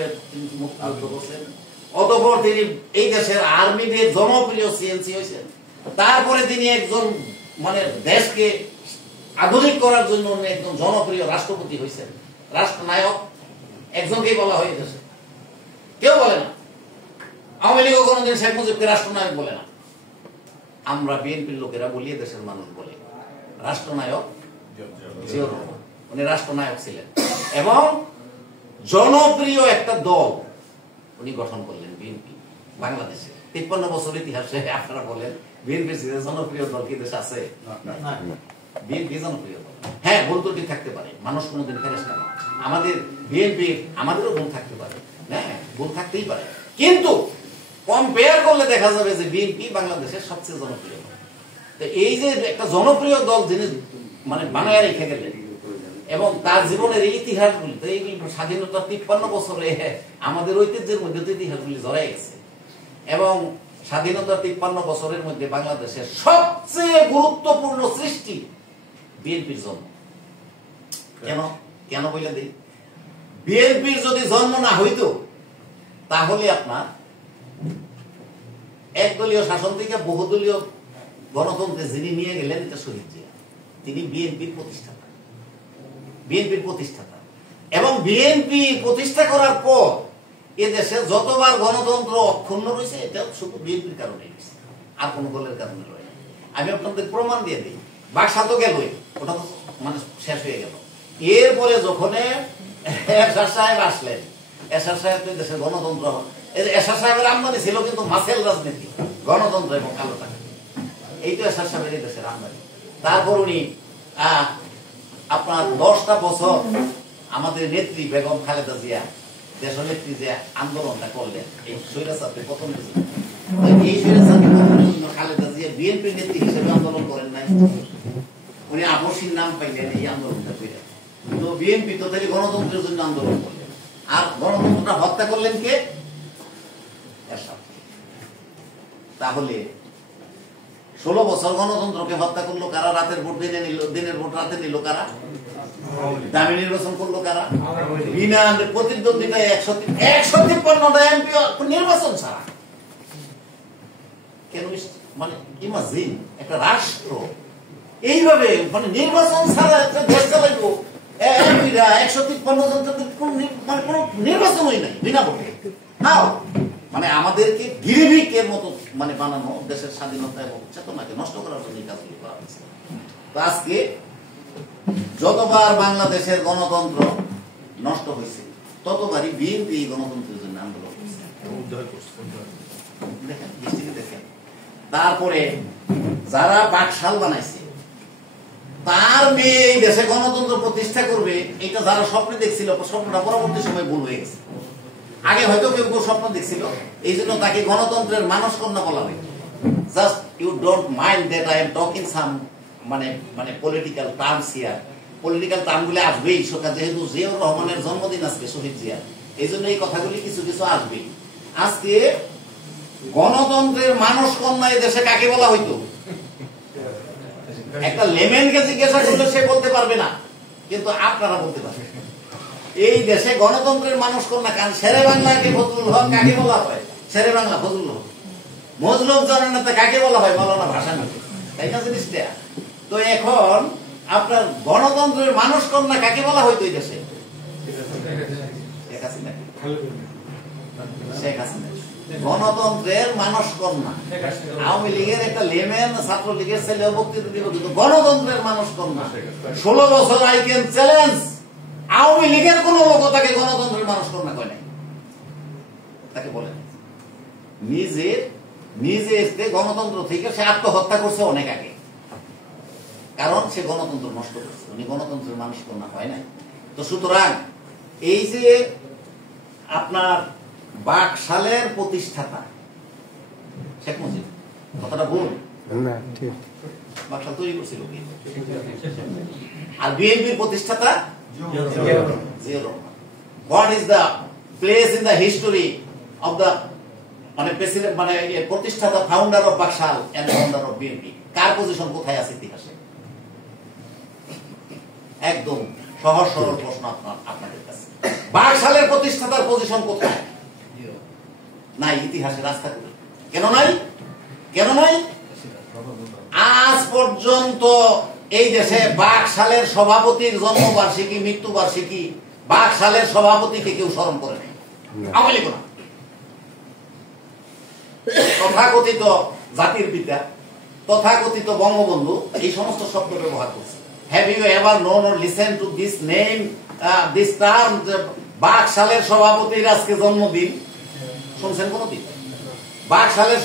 হিসাবে তিনি মুক্তিযুদ্ধ করছেন, অতঃপর তিনি এই দেশের আর্মিদের জনপ্রিয় সিএনসি হয়েছেন, তারপরে তিনি একজন মানে দেশকে আধুনিক করার জন্য একজন জনপ্রিয় রাষ্ট্রপতি হয়েছেন, রাষ্ট্রনায়ক একজনকেই বলা হয়ে গেছে, কেউ বলে না। আওয়ামী লীগও কোনোদিন শেখ মুজিবকে রাষ্ট্রনায়ক বলে না। আমরা বিএনপির লোকেরা বলি, দেশের মানুষ বলে রাষ্ট্রনায়ক জিয়াউর রহমান, উনি রাষ্ট্রনায়ক ছিলেন এবং জনপ্রিয় একটা দল উনি গঠন করলেন বিএনপি বাংলাদেশে। 53 বছর ইতিহাসে আপনারা বলেন বিএনপির জনপ্রিয় দল কি দেশ আছে? বিএনপি জনপ্রিয় দল। হ্যাঁ, ভুল ত্রুটি থাকতে পারে, মানুষ কোনোদিন ফেরেশতা না। আমাদের বিএনপি আমাদেরও ভুল থাকতে পারে, হ্যাঁ ভুল থাকতেই পারে, কিন্তু কম্পেয়ার করলে দেখা যাবে যে বিএনপি বাংলাদেশের সবচেয়ে জনপ্রিয় দল। তো এই যে একটা জনপ্রিয় দল যিনি মানে বানায় রেখে গেলেন এবং তার জীবনের এই ইতিহাসগুলি, তো এইগুলি স্বাধীনতার 53 বছরে আমাদের ঐতিহ্যের মধ্যে তো ইতিহাসগুলি জড়াই গেছে এবং স্বাধীনতার 53 বছরের মধ্যে বাংলাদেশের সবচেয়ে গুরুত্বপূর্ণ সৃষ্টি বিএনপির জন্ম। কেন কেন বলে দিই, বিএনপির যদি জন্ম না হইতো তাহলে আপনার একদলীয় শাসন থেকে বহুদলীয় গণতন্ত্রে যিনি নিয়ে গেলেন, এটা শহীদ জিয়া, তিনি বিএনপির প্রতিষ্ঠাতা। বিএনপির প্রতিষ্ঠাতা এবং বিএনপি প্রতিষ্ঠা করার পর এদেশে যতবার গণতন্ত্র অক্ষুণ্ণ রয়েছে, এটা শুধু বিএনপির কারণে রয়েছে, আর কোন দলের কারণে রয়ে না। আমি আপনাদের প্রমাণ দিয়ে দিই, বাক্সা তো গেলই, ওটা তো মানে শেষ হয়ে গেল। এরপরে যখন এরশাদ সাহেব আসলেন, এরশাদ সাহেব তো দেশের গণতন্ত্র, এরশাদ সাহেবের আমদানি ছিল কিন্তু মাসেল রাজনীতি, গণতন্ত্র এবং কালো টাকা, এই তো এরশাদ সাহেবের এই দেশের আমদানি। তারপর উনি আপনার 10টা বছর আমাদের নেত্রী বেগম খালেদা জিয়া, দেশনেত্রী যে আন্দোলনটা করলেন এই স্বৈরাচারকে পতন দিয়েছেন, এই স্বৈরাচারকে পতনের জন্য খালেদা জিয়া বিএনপির নেত্রী হিসেবে আন্দোলন করেন নাই, উনি আপসীর নাম পাইলেন এই আন্দোলনটা করে। তো বিএনপি তো তাহলে গণতন্ত্রের জন্য আন্দোলন করলেন, আর গণতন্ত্রটা হত্যা করলেন কে? তাহলে 16 বছর গণতন্ত্রকে হত্যা করলো কারা? রাতের ভোট দিনে নিল, দিনের ভোট রাতে নিল কারা? দামি নির্বাচন করলো কারা? বিনা প্রতিদ্বন্দ্বিতায় 153টা এমপি নির্বাচন ছাড়া। কেন? মানে ইমাজিন একটা রাষ্ট্র এইভাবে মানে নির্বাচন ছাড়া একটা দেশ চালাইবো, এমপিরা 153 জন, মানে কোন নির্বাচনই নাই, বিনা ভোটে। হাও মানে আমাদেরকে গিরিভিকের মতো মানে বানানো, দেশের স্বাধীনতা এবং চেতনাকে নষ্ট করার জন্য এই কাজগুলি করা হয়েছে। তো আজকে যতবার বাংলাদেশের গণতন্ত্র নষ্ট হয়েছে ততবারই বিএনপি গণতন্ত্রের জন্য আন্দোলন করছে। দেখেন দৃষ্টিতে দেখেন। তারপরে যারা বাকশাল বানাইছে, তার মেয়ে এই দেশে গণতন্ত্র প্রতিষ্ঠা করবে, এটা যারা স্বপ্নে দেখছিল, স্বপ্নটা পরবর্তী সময় ভুল হয়ে গেছে। আগে হয়তো কেউ কেউ স্বপ্ন দেখছিল, এই জন্য তাকে গণতন্ত্রের মানস কন্যা বলা হয়। Just you don't mind that I am talking some মানে মানে পলিটিক্যাল টার্মস হিয়ার। পলিটিক্যাল টার্মগুলি আসবেই, যেহেতু জিয়াউর রহমানের জন্মদিন আজকে, শহীদ জিয়া, এই জন্য এই কথাগুলি কিছু কিছু আসবেই। আজকে গণতন্ত্রের মানস কন্যা এই দেশে কাকে বলা হইতো? একটা লেমেনকে জিজ্ঞাসা করলে সে বলতে পারবে না, কিন্তু আপনারা বলতে পারবেন। এই দেশে গণতন্ত্রের মানুষ কন্যা কান শেরে বাংলাকে ফজলুল হক কাকে বলা হয়? শেরে বাংলা ফজলুল হক। মজলুম জননেতা কাকে বলা হয়? মাওলানা ভাসানী। তাই না জিনিসটা? তো এখন আপনার গণতন্ত্রের মানুষ কন্যা কাকে বলা হয়তো এই দেশে? শেখ হাসিনা। গণতন্ত্রের মানুষ কন্যা। আওয়ামী লীগের একটা লেমেন, ছাত্রলীগের ছেলে বক্তৃতা দিব, কিন্তু গণতন্ত্রের মানুষ কন্যা। 16 বছর আই ক্যান চ্যালেঞ্জ, আওয়ামী লীগের কোন লোক তাকে গণতন্ত্রের মানুষ কন্যা কয় নাই, তাকে বলে নিজে গণতন্ত্র থেকে সে আত্মহত্যা করছে অনেক আগে, কারণ সে গণতন্ত্র নষ্ট করছে, উনি গণতন্ত্রের মানুষ কন্যা হয় নাই। তো সুতরাং এই যে আপনার বাকশালের প্রতিষ্ঠাতা শেখ মুজিব, কথাটা ভুল না? ঠিক, বাকশাল তৈরি করছিল কি? আর বিএনপির প্রতিষ্ঠাতা Ziaur Rahman. What is the place in the history of the মানে প্রেসিডেন্ট মানে প্রতিষ্ঠাতা, founder of BAKSAL and founder of BNP, কার পজিশন কোথায় আছে ইতিহাসে? একদম সহজ সরল প্রশ্ন আপনাদের কাছে, বাকশালের প্রতিষ্ঠাতার পজিশন কোথায়? নাই ইতিহাসে রাস্তা করে। কেন নাই? কেন নাই? আজ পর্যন্ত এই দেশে বাকশালের সভাপতির জন্মবার্ষিকী, মৃত্যুবার্ষিকী, বাকশালের সভাপতিকে কেউ স্মরণ করে নাই, আওয়ামী লীগ না। তথাকথিত জাতির পিতা, তথাকথিত বঙ্গবন্ধু এই সমস্ত শব্দ ব্যবহার করছে। Have you ever known or listen to this name, this term, বাকশালের সভাপতির আজকে জন্মদিন? শুনছেন কোনদিন? বাকশালের